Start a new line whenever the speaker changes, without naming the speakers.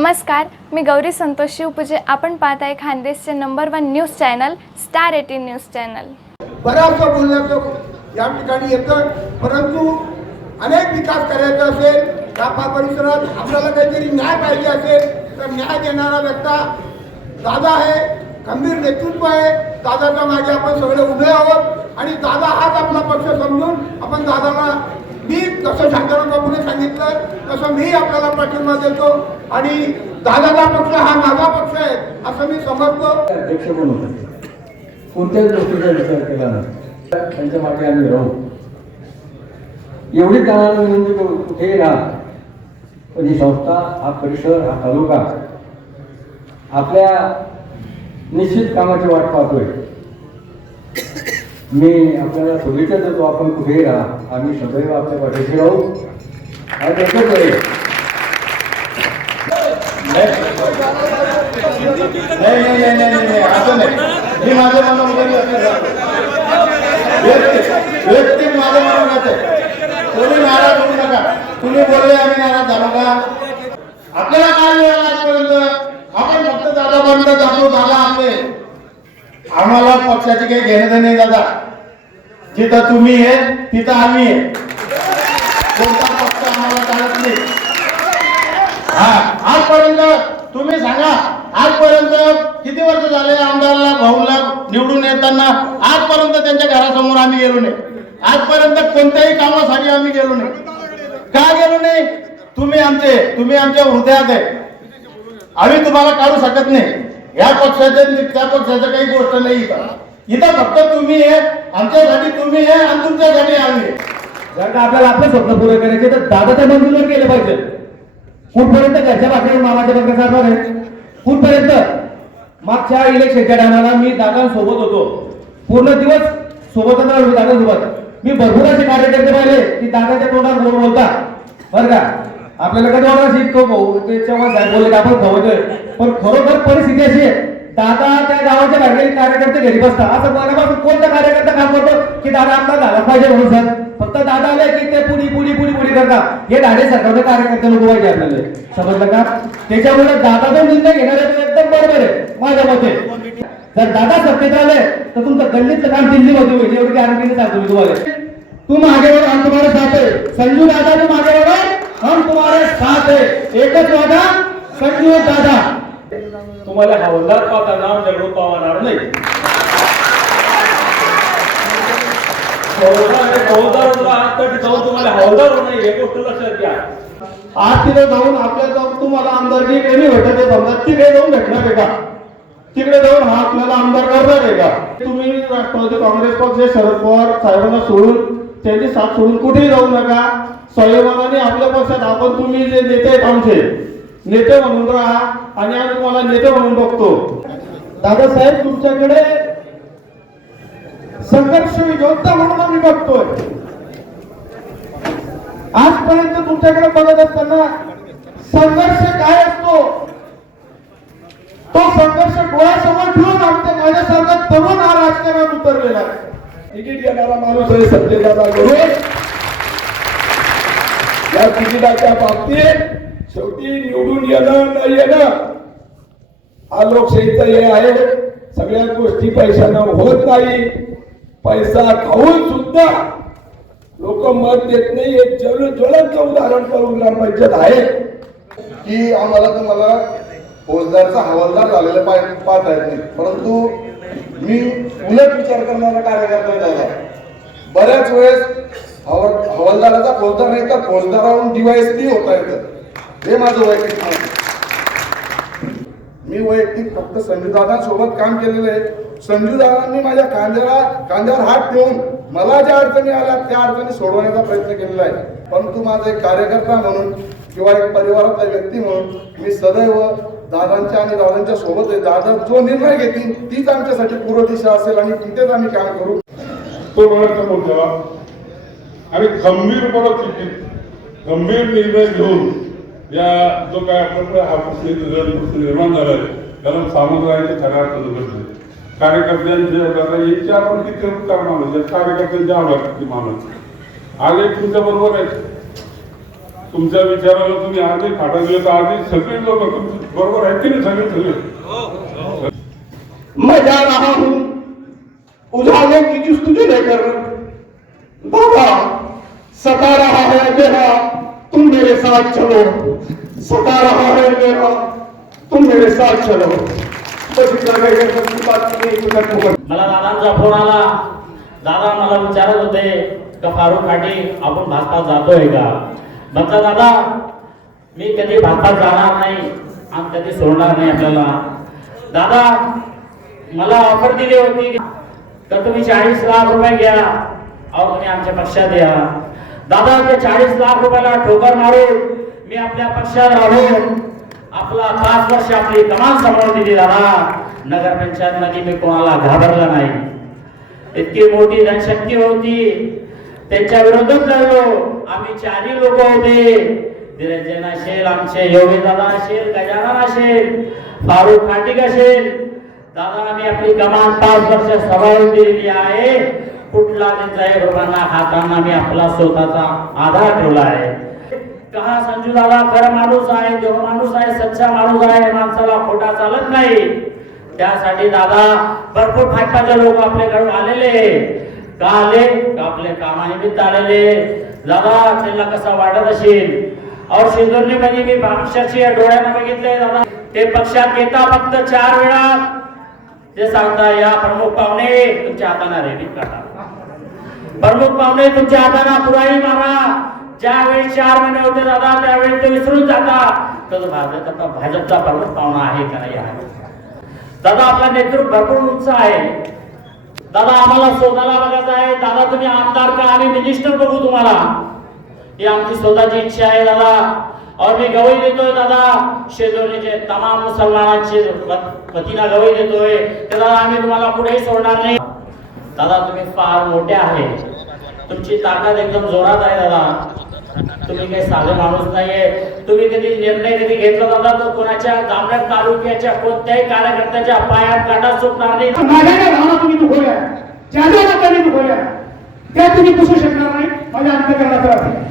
नमस्कार मी गौरी संतोष शिवपूजे. आपण पाहत आहे खानदेशचे number one news channel star eighteen news channel
बऱ्याचदा बोलण्याचं या ठिकाणी येतं. परंतु अनेक विकास करायचा असेल कापा परिसरात आपल्याला काहीतरी न्याय पाहिजे असेल तर न्याय देणारा व्यक्ता दादा आहे गंभीर नेतृत्व आहे. दादाच्या मागे आपण सगळे उभे आहोत. आणि दादा हाच आपला पक्ष समजून आपण दादाला मी जसं शांताराम बाबूने सांगितलं तसं मी आपल्याला पाठिंबा देतो. आणि दादाचा पक्ष हा माझा पक्ष आहे असं मी समजतो.
अध्यक्ष म्हणून कोणत्याच गोष्टीचा विचार केला नाही. त्यांच्या मागे आम्ही राहू. एवढी काळाला विनंती करू म्हणजे कुठेही राहा पण ही संस्था हा परिसर हा तालुका आपल्या निश्चित कामाची वाट पाहतोय. मी आपल्याला शुभेच्छा देतो आपण कुठेही राहा. आम्ही सदैव आपल्या पाठीशी राहू. आणि एकच
नाही नाही नाही नाही नाही असं नाही. मी माझं म्हणून व्यक्ती व्यक्ती माझं म्हणून जाते कोणी नाराज होऊ नका. तुम्ही बोलले आम्ही नाराज झालो का? आपल्याला काय मिळालं आजपर्यंत? आपण फक्त दादा बंद जातो दादा आपले आम्हाला पक्षाची काही घेणं देणे दादा. तिथं तुम्ही आहे तिथं आम्ही आहे कोणता पक्ष आम्हाला चालत नाही. हा आजपर्यंत तुम्ही सांगा आजपर्यंत किती वर्ष झाले आमदारला भाऊला निवडून येताना? आजपर्यंत त्यांच्या घरासमोर आम्ही गेलो नाही. आजपर्यंत कोणत्याही कामासाठी आम्ही गेलो नाही. का गेलो नाही? तुम्ही आमचे तुम्ही आमच्या हृदयात आहे. आम्ही तुम्हाला काढू शकत नाही. या पक्षाचे त्या पक्षाचं काही गोष्ट नाही इथं. इथं फक्त तुम्ही आहे आमच्यासाठी तुम्ही आहे आणि तुमच्यासाठी आम्ही.
जर का आपल्याला आपलं स्वप्न पूर्ण करायचे तर दादाच्या मंजुरीवर केलं पाहिजे. कुठपर्यंत घरच्या बाकी मामाच्या बघा जाणार आहे? कुठपर्यंत? मागच्या इलेक्शनच्या टायमाला मी दादांसोबत होतो. पूर्ण दिवस सोबतच राहिलो दादासोबत. मी भरपूर असे कार्यकर्ते पाहिले की दादाच्या तोंडात बोल बोलता. बरं का? आपल्याला कधी वाटत शिकतो भाऊ? ते तेव्हा साहेब बोलले आपण खवतोय पण खरोखर परिस्थिती अशी आहे दादा त्या गावाच्या बाहेर कार्यकर्ते घरी बसतात. असं मनापासून कोणता कार्यकर्ता काम करतो की दादा आमचा झाला पाहिजे म्हणून सर? फक्त दादा आले की ते पुढी पुढी पुढी पुढी करतात. हे दाडे सरकारचे कार्यकर्ते लोक पाहिजे आपल्याला. समजलं का? त्याच्यामुळे दादा जो निर्णय घेणार एकदम बरोबर आहे माझ्या मते. जर दादा सत्तेत आले तर तुमचं गल्लीतलं काम दिल्लीमध्ये होईल. एवढी गॅरंटी सांगतो मी तुम्हाला. तू मागे बढ़ो हम साथ आहे. संजू दादा तू मागे बढ़ो हम तुम्हारे साथ है एकच वादा संजू दादा. तुम्हाला हवलदार पाहताना जगडून पावणार नाही. हवलदार जाऊन तुम्हाला हवलदार होणार हे गोष्ट लक्षात घ्या.
आज तिथे जाऊन आपल्या जाऊन तुम्हाला आमदारकी कमी भेटत आहे समजा. तिकडे जाऊन भेटणार आहे का? तिकडे जाऊन हा आपल्याला आमदार करणार आहे का? तुम्ही राष्ट्रवादी काँग्रेस पक्ष शरद पवार साहेबांना सोडून त्यांची साथ सोडून कुठेही जाऊ नका. स्वाभिमानाने आपल्या पक्षात आपण तुम्ही जे नेते आहेत आमचे नेते म्हणून राहा आणि आम्ही तुम्हाला नेते म्हणून बघतो. दादासाहेब तुमच्याकडे संघर्ष योद्धा म्हणून आम्ही बघतोय. आजपर्यंत तुमच्याकडे बघत असताना संघर्ष काय असतो? तो संघर्ष डोळ्यासमोर ठेवून आमच्या माझ्यासारखा तरुण हा राजकारणात उतरलेला आहे. तिकीट घेणारा माणूस आहे सत्यदादा गोरे या तिकिटाच्या बाबतीत शेवटी निवडून येणं न येणं हा लोकशाहीचा हे आहे. सगळ्या गोष्टी पैशानं होत नाही. पैसा खाऊन सुद्धा लोक मत देत नाही. एक जल ज्वलंत उदाहरण करून ग्रामपंचायत आहे.
की आम्हाला तुम्हाला फौजदारचा हवालदार झालेला पाय पाहता येत नाही. परंतु मी उलट विचार करणारा कार्यकर्ता झाला बऱ्याच वेळेस हवा हवालदाराचा फौजदार नाही तर फौजदाराहून डिवाइस होता येतं हे माझं वैयक्तिक मत मी वैयक्तिक फक्त संजूदादांसोबत काम केलेलं आहे. संजूदादांनी माझ्या खांद्याला खांद्यावर हात ठेवून मला ज्या अडचणी आल्या त्या अडचणी सोडवण्याचा प्रयत्न केलेला आहे. परंतु माझा एक कार्यकर्ता म्हणून किंवा एक परिवारातला व्यक्ती म्हणून मी सदैव दादांच्या आणि दादांच्या सोबत आहे. दादा जो निर्णय घेतील तीच आमच्यासाठी पूर्व दिशा असेल आणि तिथेच आम्ही काम करू.
तो डोळ्यात समोर आणि खंबीरपणे गंभीर निर्णय घेऊन या जो काय आपल्याकडे हा प्रश्न निर्माण प्रश्न झाला आहे त्याला सामोरं जायचे खऱ्या अर्थानं गरज आहे. कार्यकर्त्यांचे आता याची आपण किती उपकार माणूस या कार्यकर्त्यांच्या आभार किती माणूस. आज तुमच्या बरोबर आहे तुमच्या विचाराला तुम्ही आधी फाटा दिले तर आधी सगळे लोक बरोबर आहेत की नाही सगळे सगळे
मैं जा रहा हूँ. उजाले की जुस्तजू लेकर। बाबा सता रहा है मेरा तुम मेरे साथ चलो। सता रहा है मेरा। तुम मेरे साथ चलो।
मला दादांचा फोन आला. दादा मला विचारत होते का फारुख खाटी आपण भारतात जातोय का? म्हटलं दादा मी कधी भारतात जाणार नाही आणि कधी सोडणार नाही आपल्याला. दादा मला ऑफर दिली होती. तर तुम्ही चाळीस लाख रुपये घ्या. अहो तुम्ही आमच्या पक्षात या. दादा ते चाळीस लाख रुपयाला ठोकर मारून मी आपल्या पक्षात राहून आपला पाच वर्ष आपली कमान सांभाळून दिली दादा. नगरपंचायत मध्ये मी कोणाला घाबरला नाही. इतकी मोठी जनशक्ती होती. त्यांच्या विरोधात लढलो. आम्ही चारही लोक होते. निरंजन असेल आमचे योगी दादा असेल गजानन असेल फारुख खाटिक असेल दादा आम्ही आपली कमान पाच वर्ष सांभाळून दिलेली आहे. कुठला त्यांचा हाताना मी आपला स्वतःचा आधार ठेवला आहे. का संजू दादा खरा माणूस आहे जो माणूस आहे सच्चा माणूस आहे माणसाला खोटा चालत नाही. त्यासाठी दादा भरपूर फाटकाचे लोक आपल्याकडे आलेले का आले? का आपल्या कामानिमित्त आलेले दादा त्यांना कसा वाटत असेल? और शिंदोरने म्हणजे मी अक्षरशः डोळ्यानं बघितले दादा. ते पक्षात येता फक्त चार वेळा. ते सांगता या प्रमुख पाहुणे तुमच्या हाताला रेडी काढा प्रमुख पाहुणे तुमच्या हाताना पुराई मारा. ज्यावेळी चार महिने होते दादा त्यावेळी ते विसरून जाता. तर भाजपचा भाजपचा प्रमुख पाहुणा आहे का नाही आहे. दादा आपला नेतृत्व भरपूर उंच आहे. दादा आम्हाला स्वतःला बघायचं आहे. दादा तुम्ही आमदार का आम्ही मिनिस्टर बघू तुम्हाला. ही आमची स्वतःची इच्छा आहे दादा. और मी गवई देतोय दादा. शेजवणीचे तमाम मुसलमानांचे पतीला गवई देतोय. ते दादा आम्ही तुम्हाला कुठेही सोडणार नाही. दादा तुम्ही फार मोठे आहे. तुमची ताकद एकदम जोरात आहे दादा. तुम्ही काही साधे माणूस नाहीये. तुम्ही कधी निर्णय कधी घेतला दादा तर कोणाच्या जामनेर तालुक्याच्या कोणत्याही कार्यकर्त्याच्या पायात काटा सुटणार नाही.
माझ्या भावना तुम्ही दुखवल्या. ज्या ज्या लोकांनी दुखवल्या त्या तुम्ही पुसू शकणार नाही. माझ्या अंतकरणाचा राहतील.